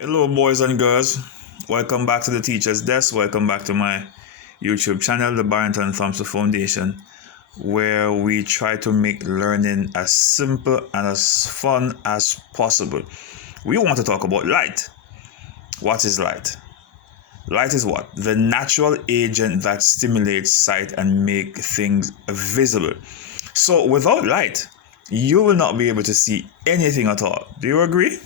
Hello, boys and girls. Welcome back to the Teacher's Desk. Welcome back to my YouTube channel, the Barrington Thompson Foundation, where we try to make learning as simple and as fun as possible. We want to talk about light. What is light? Light is what? The natural agent that stimulates sight and make things visible. So without light, you will not be able to see anything at all. Do you agree?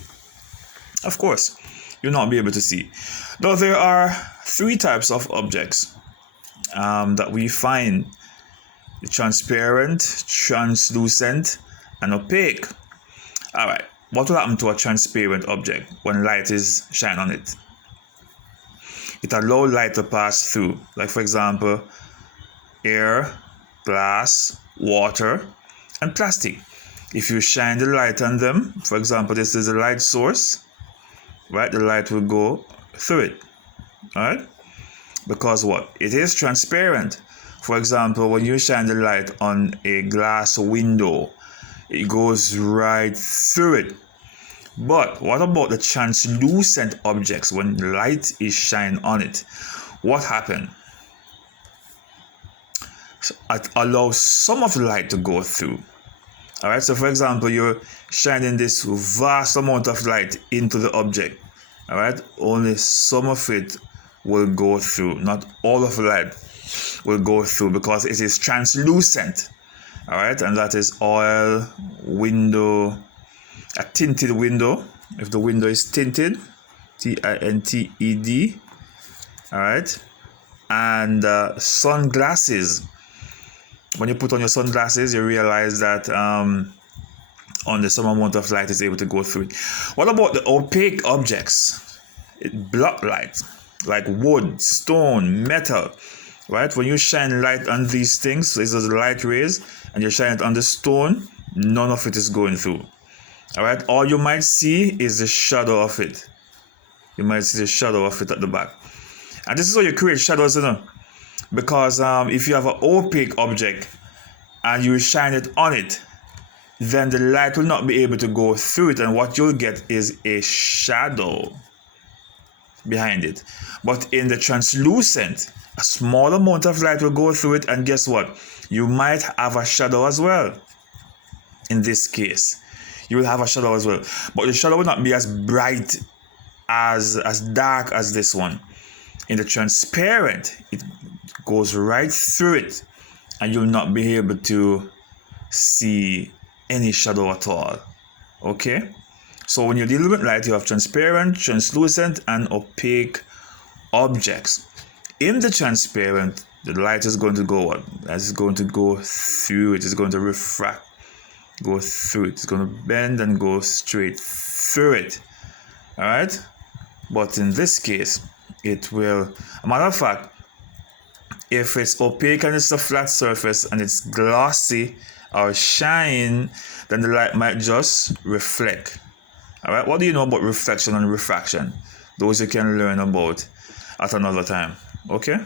Of course, you'll not be able to see. Now, there are three types of objects that we find: transparent, translucent, and opaque. All right, what will happen to a transparent object when light is shining on it? It allows light to pass through, like for example, air, glass, water, and plastic. If you shine the light on them, for example, this is a light source, right? The light will go through it, all right? Because what? It is transparent. For example, when you shine the light on a glass window, it goes right through it. But what about the translucent objects? When light is shining on it, what happens? So it allows some of the light to go through. All right, so for example, you're shining this vast amount of light into the object. All right, only some of it will go through. Not all of the light will go through because it is translucent. All right, and that is oil, window, a tinted window. If the window is tinted, tinted, all right, and sunglasses. When you put on your sunglasses, you realize that only some amount of light is able to go through it. What about the opaque objects? It block light, like wood, stone, metal, right? When you shine light on these things, these are the light rays, and you shine it on the stone, none of it is going through. All right, all you might see is the shadow of it. You might see the shadow of it at the back. And this is how you create shadows, you know. Because if you have an opaque object and you shine it on it, then the light will not be able to go through it, and what you'll get is a shadow behind it. But in the translucent, a small amount of light will go through it, and guess what? You might have a shadow as well. In this case, you will have a shadow as well, but the shadow will not be as bright, as dark as this one. In the transparent, it goes right through it, and you'll not be able to see any shadow at all. Okay, so when you're dealing with light, you have transparent, translucent, and opaque objects. In the transparent, the light is going to go what? It's going to go through it. It's going to refract, go through it. It's going to bend and go straight through it. All right, but in this case, it will, a matter of fact, if it's opaque and it's a flat surface and it's glossy or shine, then the light might just reflect. All right, what do you know about reflection and refraction? Those you can learn about at another time. Okay.